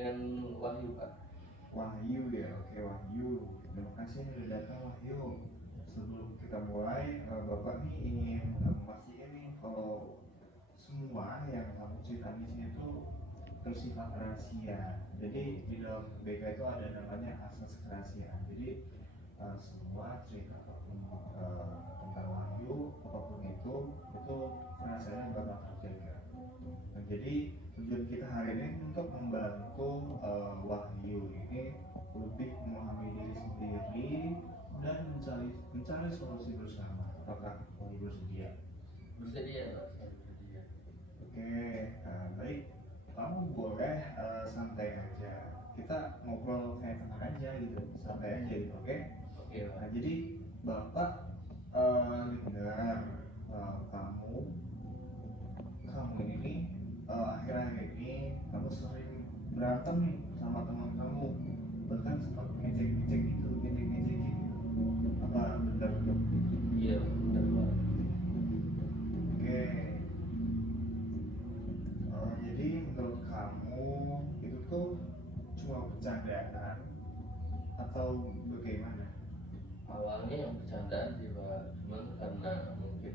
dengan Wahyu, Pak. Wahyu ya, oke Wahyu. Terima kasih sudah datang Wahyu. Sebelum kita mulai, Bapak nih ingin memastikan nih kalau semua yang kamu ceritakan di sini tuh bersifat rahasia. Jadi di dalam BK itu ada namanya asas kerahasiaan. Jadi semua cerita apapun tentang Wahyu, apapun itu rahasianya bakal terjaga. Nah, jadi tujuan kita hari ini untuk membantu Wahyu ini lebih memahami diri sendiri dan mencari solusi bersama. Apakah Wahyu bersedia? Bersedia, Pak. Saya bersedia. Oke, baik. Kamu boleh santai aja. Kita ngobrol kayak teman aja gitu, santai aja gitu, oke? Oke, Pak. Nah, jadi Bapak dengar kamu ini akhir-akhir ini kamu sering berantem nih sama teman kamu, bahkan sempat ngejek-ngejek gitu, apa benar? Iya, benar, Pak. Oke. Jadi menurut kamu itu tuh cuma bercandaan atau bagaimana? Awalnya yang bercandaan sih, Pak. Cuman karena mungkin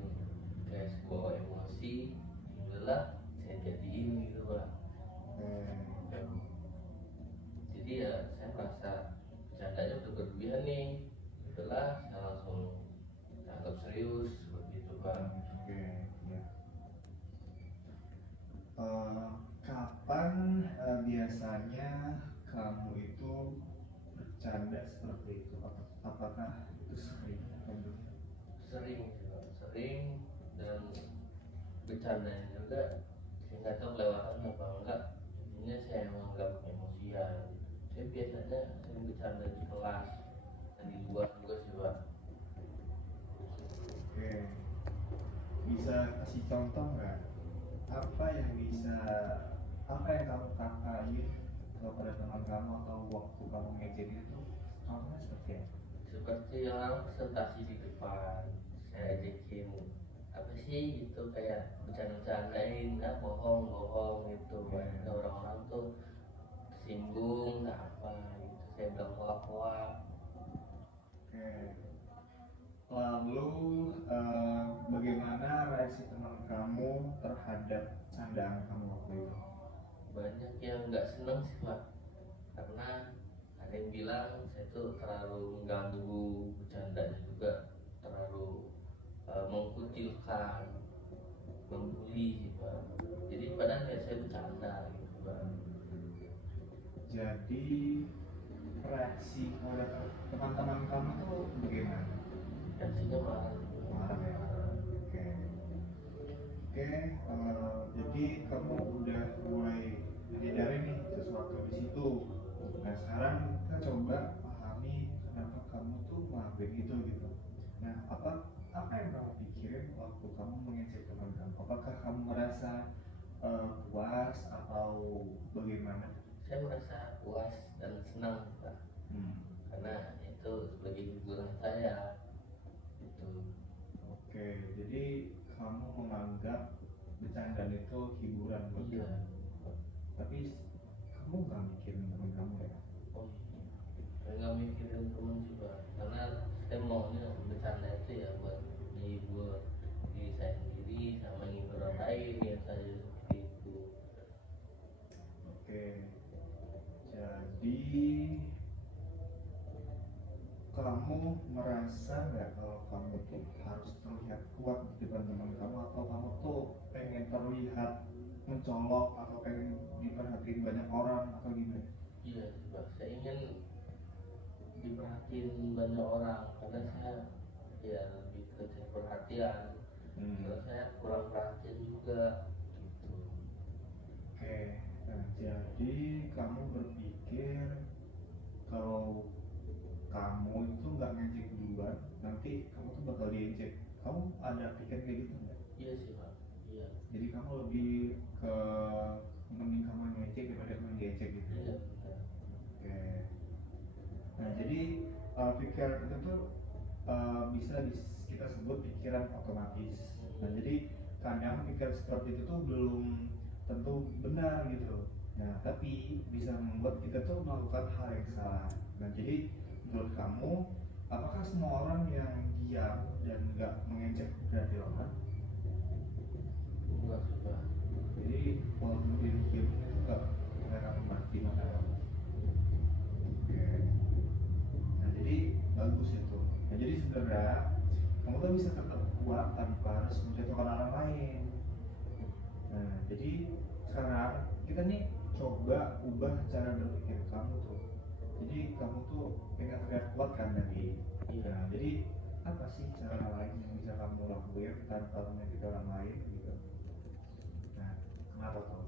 kayak sebuah emosi, udahlah saya jadiin gitu, Pak. Jadi ya saya merasa bercandanya udah berlebihan nih. Udahlah saya langsung anggap serius begitu, Pak. Oke, ya. Kapan biasanya kamu itu bercanda seperti itu? Apakah itu sering? Sering sih, Pak. Sering, dan bercandanya juga saya nggak tahu kelewatan apa enggak. Intinya saya menganggap emosian. Saya biasanya sering bercanda di kelas dan di luar juga sih, Pak. Oke, bisa kasih contoh nggak? Apa yang kamu katakan kepada teman kamu atau waktu kamu ngejek itu? Contohnya seperti apa? Seperti orang presentasi di depan, saya ajakin apa sih gitu, kayak bercanda-bercandain, bohong gitu. Ada orang-orang tuh tersinggung nggak apa gitu, saya bilang hoak-hoak. Oke. Lalu bagaimana reaksi teman kamu terhadap candaan kamu waktu itu? Banyak yang nggak seneng sih, Pak, karena ada yang bilang saya tuh terlalu mengganggu, bercandanya juga terlalu mengkucilkan, membuli sih, Pak. Jadi padahal ya saya bercanda gitu, Pak. Jadi reaksi oleh teman-teman kamu tuh bagaimana? Reaksinya marah. Marah ya? Oke. Oke, jadi kamu udah mulai menyadari nih sesuatu di situ. Nah sekarang kita coba pahami kenapa kamu tuh ngelakuin itu gitu. Nah apa yang kamu pikirin waktu kamu mengejek teman kamu? Apakah kamu merasa puas atau bagaimana? Saya merasa puas dan senang, Pak, karena itu sebagai hiburan saya gitu. Oke, jadi kamu menganggap bercandaan itu hiburan buat Iya. kamu. Tapi kamu nggak mikirin teman kamu ya? Oh iya, saya nggak mikirin temen sih, Pak, karena saya maunya bercanda itu ya buat menghibur diri saya sendiri sama menghibur orang lain ya, saya seperti itu. Oke, jadi kamu merasa nggak kalau kamu tuh harus terlihat kuat di depan teman kamu, atau kamu tuh pengen terlihat mencolok atau pengen diperhatiin banyak orang atau gimana? Iya sih, Pak, saya ingin diperhatiin banyak orang karena saya ya lebih ke cari perhatian. Terus saya kurang perhatian juga gitu. Oke, nah jadi kamu berpikir kalau kamu itu nggak ngejek duluan, nanti kamu tuh bakal diejek. Kamu ada pikir kayak gitu nggak? Iya sih, Pak. Iya. Jadi kamu lebih ke mending kamu ngejek daripada kamu diejek gitu. Iya, benar. Oke. Nah jadi pikiran itu tuh bisa kita sebut pikiran otomatis. Nah jadi kadang pikiran seperti itu tuh belum tentu benar gitu. Nah, tapi bisa membuat kita tuh melakukan hal yang salah. Nah, jadi menurut kamu, apakah semua orang yang diam dan nggak mengejek berarti lemah? Enggak sih Pak. Jadi walaupun diam itu nggak akan mati mata kamu. Oke. Nah, jadi bagus itu. Nah, jadi sebenarnya kamu tuh bisa tetap kuat tanpa harus menjatuhkan orang lain. Nah, jadi sekarang kita nih coba ubah cara berpikir kamu tuh. Jadi kamu tuh pengen terlihat kuat kan tadi. Iya. Nah, jadi apa sih cara lain yang bisa kamu lakuin tanpa menyakiti orang lain gitu? Nah, kenapa tuh?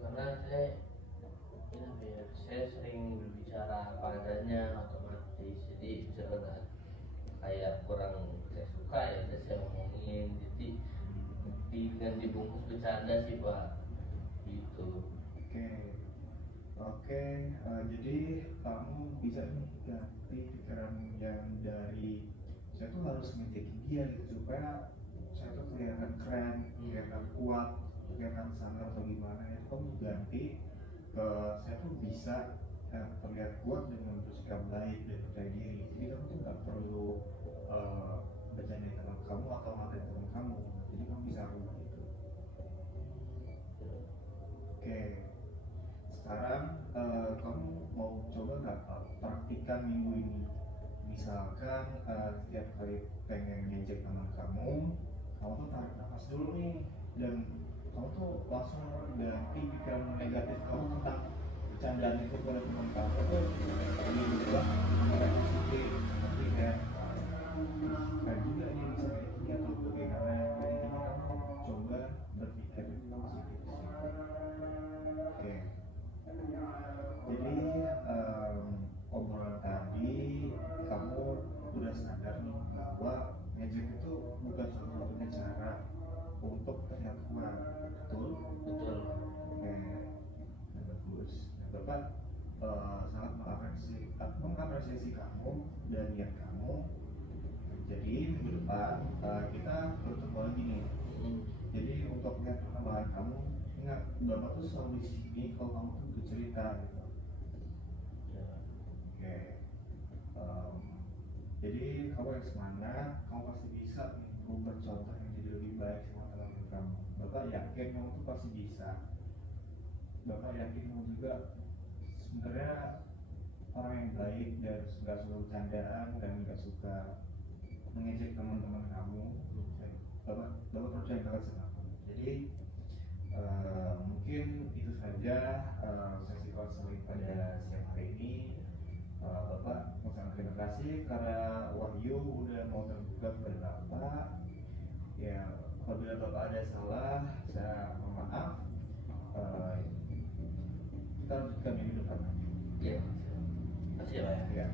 Karena saya sering berbicara apa adanya otomatis, jadi misalnya kayak kurang saya suka ya udah saya omongin, jadi dengan dibungkus bercanda sih Pak, gitu. Oke, oke. Jadi kamu bisa nih ganti pikiran yang dari saya tuh harus ngejekin dia gitu supaya saya tuh kelihatan keren, kelihatan kuat, kelihatan sangar atau gimana itu kamu ganti ke saya tuh bisa terlihat kuat dengan bersikap baik dan percaya diri. Jadi kamu tuh nggak perlu uh, bercanda teman kamu atau ngatain teman kamu. Jadi kamu bisa rubah itu. Oke, sekarang kamu mau coba nggak praktikan minggu ini? Misalkan setiap kali pengen ngejek teman kamu tuh tarik nafas dulu nih dan kamu tuh langsung ganti pikiran negatif kamu tentang bercandaan itu pada teman kamu tuh diubah menjadi positif. Tapi kayak juga ini bisa kayak gini atau bagaimana. Jadi kamu coba berpikir positif. Oke. Jadi obrolan tadi kamu udah sadar nih bahwa ngejek itu bukan satu-satunya cara untuk terlihat kuat, betul? Betul. Oke, nah, bagus. Nah, Bapak sangat mengapresiasi kamu dan niat kamu. Jadi minggu depan kita bertemu lagi nih. Jadi untuk melihat perkembangan kamu, ingat Bapak tuh selalu di sini kalau kamu tuh bercerita gitu. Oke. Jadi kamu yang semangat, kamu pasti bisa nih membuat contoh yang jadi lebih baik sama teman-teman kamu. Bapak yakin kamu tuh pasti bisa. Bapak yakin kamu juga sebenarnya orang yang baik dan nggak suka bercandaan dan nggak suka mengejek teman-teman kamu. Bapak percaya banget sama kamu. Jadi mungkin itu saja sesi konseling pada siang hari ini. Bapak sangat terima kasih karena Wahyu udah mau terbuka kepada Bapak. Ya, apabila Bapak ada salah, saya mohon maaf. Kita lanjutkan minggu depan. Iya. Makasih ya Pak ya. Ya.